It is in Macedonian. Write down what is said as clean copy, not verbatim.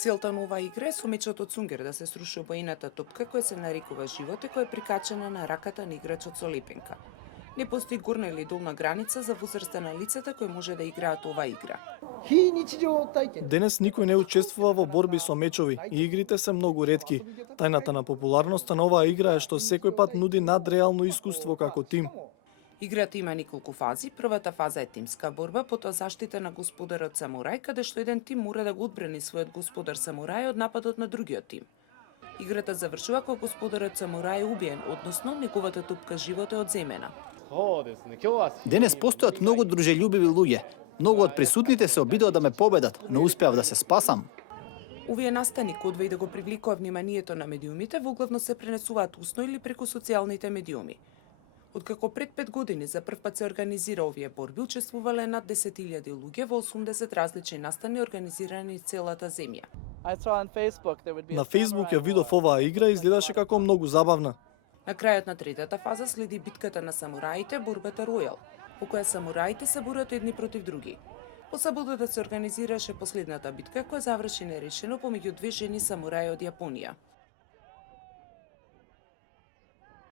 Целта на оваа игра е со мечот од цунгер да се сруши обоината топка која се нарекува живот и која е прикачена на раката на играчот со лепенка. Не постои горна или долна граница за возрастта лицата кои може да играат оваа игра. Денес никој не учествува во борби со мечови и игрите се многу ретки. Тајната на популарноста на оваа игра е што секој пат нуди надреално искуство како тим. Играта има неколку фази. Првата фаза е тимска борба, потоа заштита на господарот самурај, каде што еден тим мора да го одбрани својот господар самурај од нападот на другиот тим. Играта завршува кога господарот самурај е убиен, односно неговата топка живот е одземена. Денес постојат многу дружелюбиви луѓе. Многу од присутните се обидоа да ме победат, но успеав да се спасам. Овие настани кодва и да го привлекува вниманието на медиумите, воглавно се пренесуваат усно или преку социјалните медиуми. Откако пред 5 години за прв пат се организира овие борби, учествувале над 10.000 луѓе во 80 различни настани организирани из целата земја. На Фејсбук ја видов оваа игра и изгледаше како многу забавна. На крајот на третата фаза следи битката на самураите, борбата Ројал, по која самураите се борат едни против други. По саботата се организираше последната битка која заврши нерешено помеѓу две жени самураи од Јапонија.